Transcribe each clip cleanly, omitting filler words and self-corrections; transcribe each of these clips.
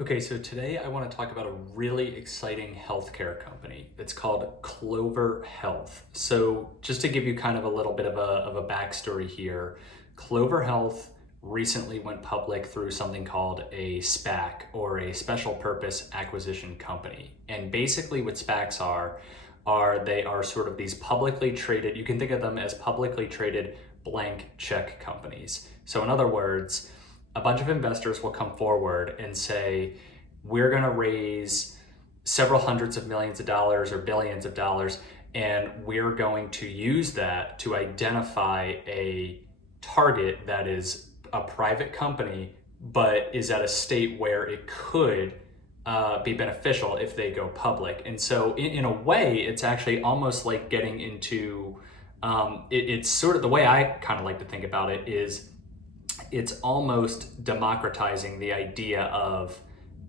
Okay, so today I want to talk about a really exciting healthcare company. It's called Clover Health. So, just to give you kind of a little bit of a backstory here, Clover Health recently went public through something called a SPAC, or a special purpose acquisition company. And basically, what SPACs are they are sort of these publicly traded, you can think of them as publicly traded blank check companies. So, in other words, a bunch of investors will come forward and say, we're going to raise several hundreds of millions of dollars or billions of dollars, and we're going to use that to identify a target that is a private company, but is at a state where it could be beneficial if they go public. And so, in a way, it's actually almost like getting into it's sort of the way I kind of like to think about it is it's almost democratizing the idea of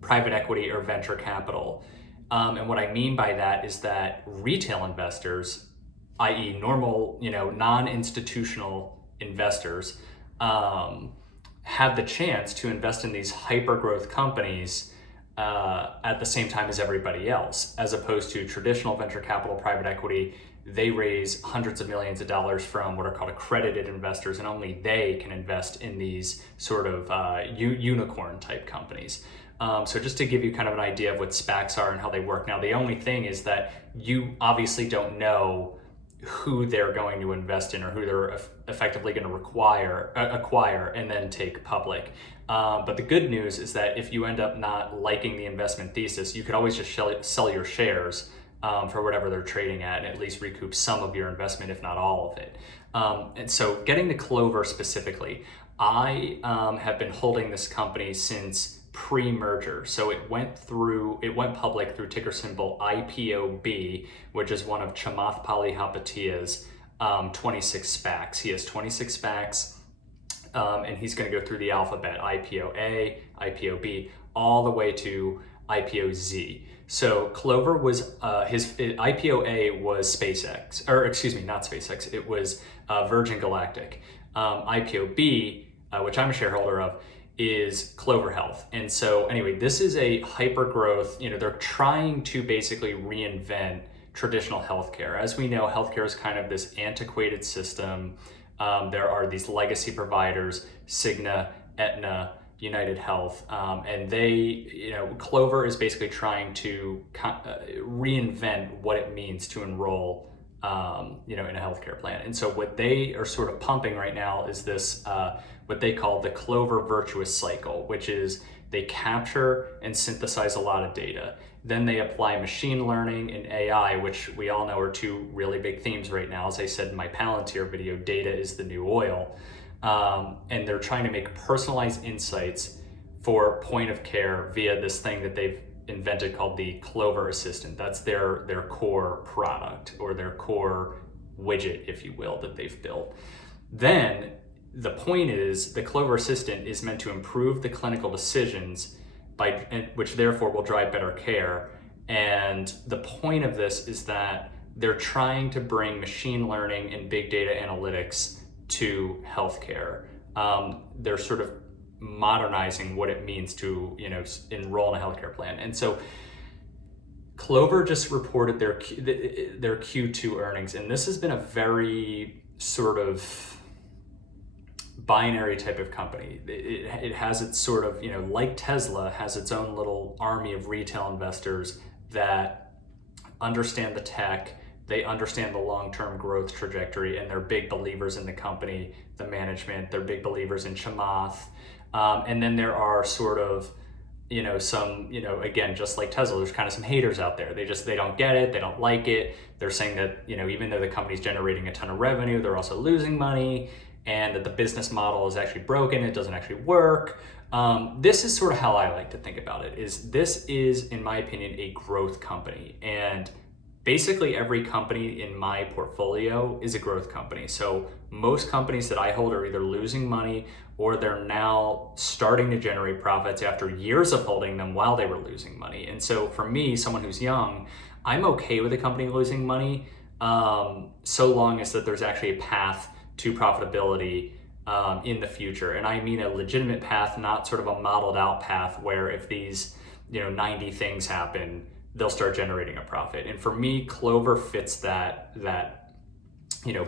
private equity or venture capital. And what I mean by that is that retail investors, i.e. normal, non-institutional investors, have the chance to invest in these hyper growth companies at the same time as everybody else, as opposed to traditional venture capital, private equity. They raise hundreds of millions of dollars from what are called accredited investors, and only they can invest in these sort of unicorn type companies. So just to give you kind of an idea of what SPACs are and how they work. Now, the only thing is that you obviously don't know who they're going to invest in or who they're effectively going to acquire and then take public. But the good news is that if you end up not liking the investment thesis, you could always just sell your shares for whatever they're trading at and at least recoup some of your investment, if not all of it. And so getting to Clover specifically, I have been holding this company since pre-merger. So it went public through ticker symbol IPOB, which is one of Chamath Palihapitiya's 26 SPACs. He has 26 SPACs, and he's going to go through the alphabet: IPOA, IPOB, all the way to IPOZ. So Clover was his IPOA was SpaceX, or excuse me, not SpaceX. It was Virgin Galactic. IPOB, which I'm a shareholder of, is Clover Health. And so anyway, this is a hyper growth. They're trying to basically reinvent traditional healthcare. As we know, healthcare is kind of this antiquated system. There are these legacy providers: Cigna, Aetna, United Health, and Clover is basically trying to reinvent what it means to enroll, in a healthcare plan. And so what they are sort of pumping right now is this, what they call the Clover virtuous cycle, which is they capture and synthesize a lot of data. Then they apply machine learning and AI, which we all know are two really big themes right now. As I said in my Palantir video, data is the new oil. And they're trying to make personalized insights for point of care via this thing that they've invented called the Clover Assistant. That's their core product, or their core widget, if you will, that they've built. Then the point is the Clover Assistant is meant to improve the clinical decisions which therefore will drive better care. And the point of this is that they're trying to bring machine learning and big data analytics to healthcare. They're sort of modernizing what it means to enroll in a healthcare plan. And so Clover just reported their Q2 earnings, and this has been a very sort of binary type of company. It has its sort of, like Tesla, has its own little army of retail investors that understand the tech. They understand the long-term growth trajectory, and they're big believers in the company, the management. They're big believers in Chamath. And then there are sort of, some, again, just like Tesla, there's kind of some haters out there. They don't get it. They don't like it. They're saying that, even though the company's generating a ton of revenue, they're also losing money, and that the business model is actually broken. It doesn't actually work. This is sort of how I like to think about it. This is, in my opinion, a growth company. And basically every company in my portfolio is a growth company. So most companies that I hold are either losing money, or they're now starting to generate profits after years of holding them while they were losing money. And so for me, someone who's young, I'm okay with a company losing money, so long as that there's actually a path to profitability in the future. And I mean a legitimate path, not sort of a modeled out path where if these 90 things happen, they'll start generating a profit. And for me, Clover fits that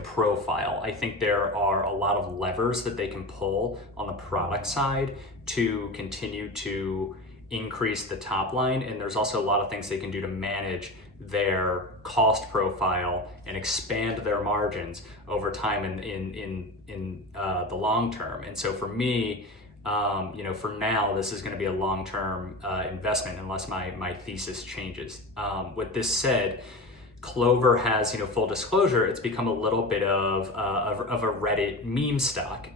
profile. I think there are a lot of levers that they can pull on the product side to continue to increase the top line. And there's also a lot of things they can do to manage their cost profile and expand their margins over time in the long term. And so for me, for now, this is going to be a long-term investment unless my thesis changes. With this said, Clover has, full disclosure, it's become a little bit of a Reddit meme stock.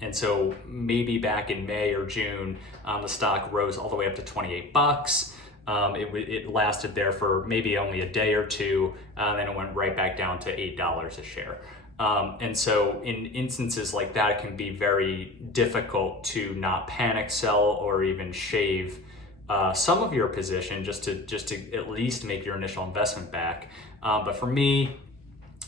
And so maybe back in May or June, the stock rose all the way up to 28 bucks. It lasted there for maybe only a day or two, then it went right back down to $8 a share. And so in instances like that, it can be very difficult to not panic sell or even shave some of your position just to at least make your initial investment back. But for me,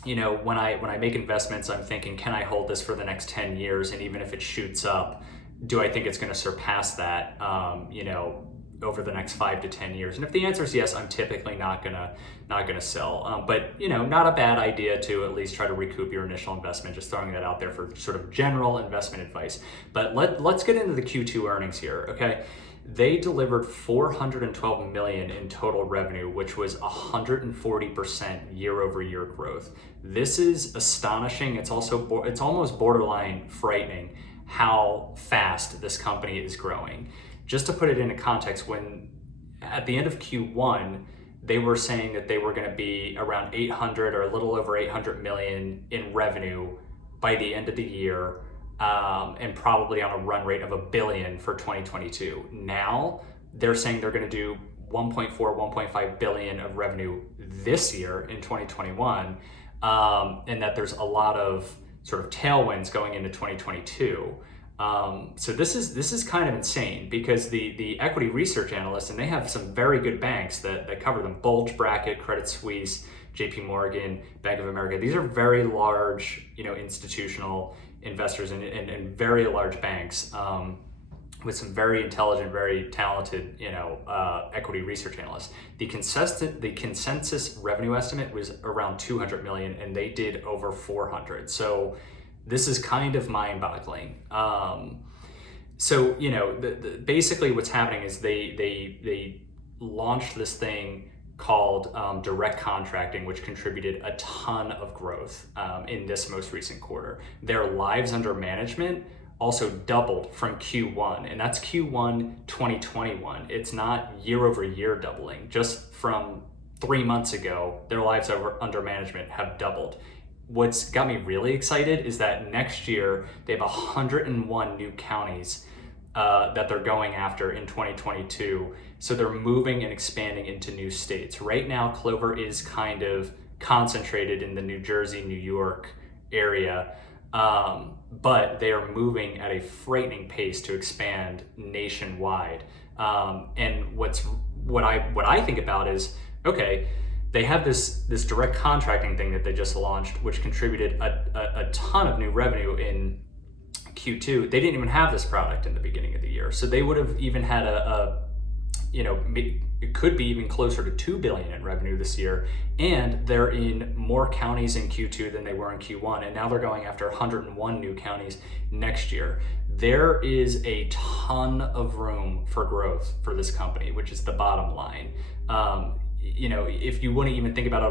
when I make investments, I'm thinking, can I hold this for the next 10 years? And even if it shoots up, do I think it's going to surpass that, over the next 5 to 10 years? And if the answer is yes, I'm typically not gonna sell. But not a bad idea to at least try to recoup your initial investment. Just throwing that out there for sort of general investment advice. But let's get into the Q2 earnings here, okay? They delivered $412 million in total revenue, which was 140% year-over-year growth. This is astonishing. It's almost borderline frightening how fast this company is growing. Just to put it into context, when at the end of Q1, they were saying that they were going to be around 800 or a little over 800 million in revenue by the end of the year, and probably on a run rate of $1 billion for 2022. Now they're saying they're going to do 1.4, 1.5 billion of revenue this year in 2021, and that there's a lot of sort of tailwinds going into 2022. So this is kind of insane because the equity research analysts, and they have some very good banks that cover them: Bulge Bracket, Credit Suisse, JP Morgan, Bank of America. These are very large, institutional investors and very large banks, with some very intelligent, very talented, equity research analysts. The consensus revenue estimate was around 200 million, and they did over 400. So this is kind of mind-boggling. Basically what's happening is they launched this thing called direct contracting, which contributed a ton of growth in this most recent quarter. Their lives under management also doubled from Q1, and that's Q1 2021. It's not year over year doubling. Just from 3 months ago, their lives under management have doubled. What's got me really excited is that next year they have 101 new counties that they're going after in 2022. So they're moving and expanding into new states. Right now, Clover is kind of concentrated in the New Jersey, New York area, but they are moving at a frightening pace to expand nationwide. And what I think about is, okay, they have this direct contracting thing that they just launched, which contributed a ton of new revenue in Q2. They didn't even have this product in the beginning of the year. So they would have even had it could be even closer to 2 billion in revenue this year. And they're in more counties in Q2 than they were in Q1. And now they're going after 101 new counties next year. There is a ton of room for growth for this company, which is the bottom line. If you wouldn't even think about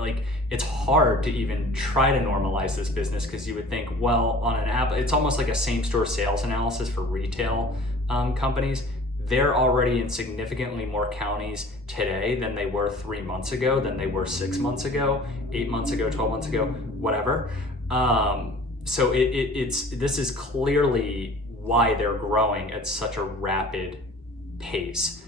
it it's hard to even try to normalize this business, because you would think, well, on an app, it's almost like a same store sales analysis for retail companies. They're already in significantly more counties today than they were 3 months ago, than they were 6 months ago, 8 months ago, 12 months ago, whatever. So this is clearly why they're growing at such a rapid pace.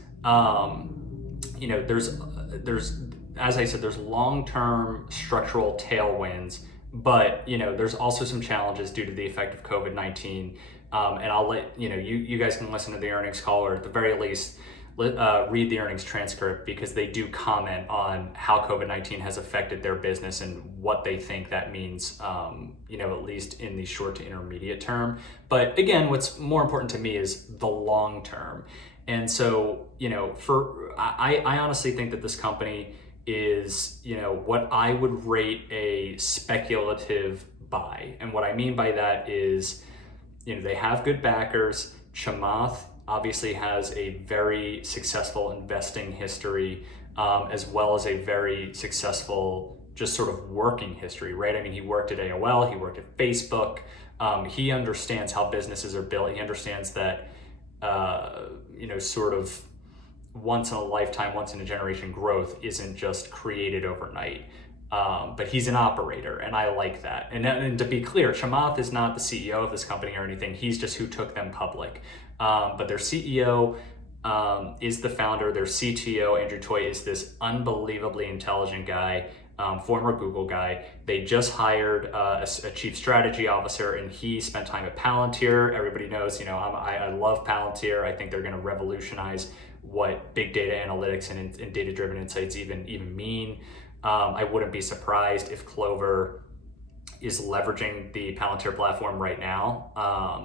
There's as I said, there's long-term structural tailwinds, but there's also some challenges due to the effect of COVID-19. And I'll let you guys can listen to the earnings call, or at the very least, read the earnings transcript, because they do comment on how COVID-19 has affected their business and what they think that means, at least in the short to intermediate term. But again, what's more important to me is the long term. And so, I honestly think that this company is, what I would rate a speculative buy. And what I mean by that is, they have good backers. Chamath obviously has a very successful investing history, as well as a very successful just sort of working history, right? I mean, he worked at AOL, he worked at Facebook. He understands how businesses are built. He understands that, sort of once in a lifetime, once in a generation growth isn't just created overnight. But he's an operator, and I like that. And to be clear, Chamath is not the CEO of this company or anything. He's just who took them public. But their CEO is the founder. Their CTO, Andrew Toy, is this unbelievably intelligent guy, former Google guy. They just hired a chief strategy officer, and he spent time at Palantir. Everybody knows, I love Palantir. I think they're going to revolutionize what big data analytics and data-driven insights even mean. I wouldn't be surprised if Clover is leveraging the Palantir platform right now.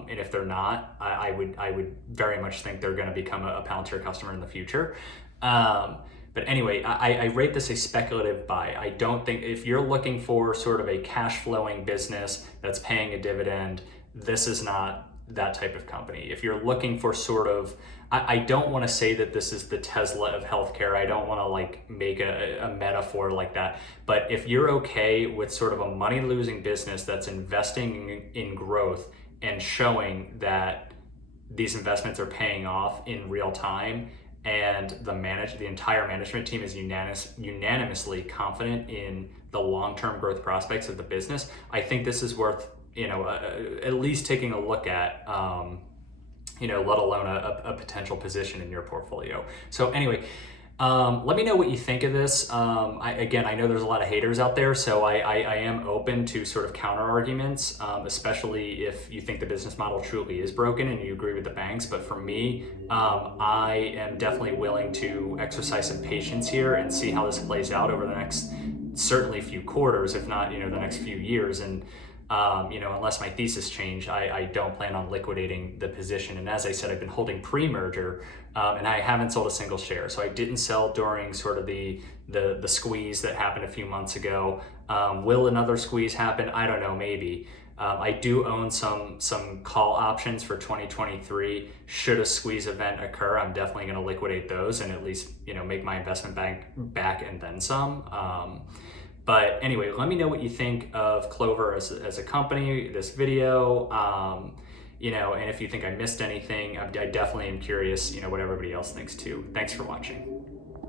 And if they're not, I would very much think they're going to become a Palantir customer in the future. But anyway, I rate this a speculative buy. I don't think, if you're looking for sort of a cash flowing business that's paying a dividend, this is not that type of company. If you're looking for sort of, I don't want to say that this is the Tesla of healthcare. I don't want to make a metaphor like that. But if you're okay with sort of a money losing business that's investing in growth and showing that these investments are paying off in real time, and the entire management team is unanimously confident in the long-term growth prospects of the business, I think this is worth at least taking a look at, let alone a potential position in your portfolio. So anyway, let me know what you think of this. I know there's a lot of haters out there, so I am open to sort of counter arguments, especially if you think the business model truly is broken and you agree with the banks. But for me, I am definitely willing to exercise some patience here and see how this plays out over the next, certainly few quarters, if not, the next few years. And unless my thesis change, I don't plan on liquidating the position. And as I said, I've been holding pre-merger, and I haven't sold a single share. So I didn't sell during sort of the squeeze that happened a few months ago. Will another squeeze happen? I don't know, maybe. I do own some call options for 2023. Should a squeeze event occur, I'm definitely going to liquidate those and at least, make my investment back and then some. But anyway, let me know what you think of Clover as a company, this video, and if you think I missed anything, I definitely am curious, what everybody else thinks too. Thanks for watching.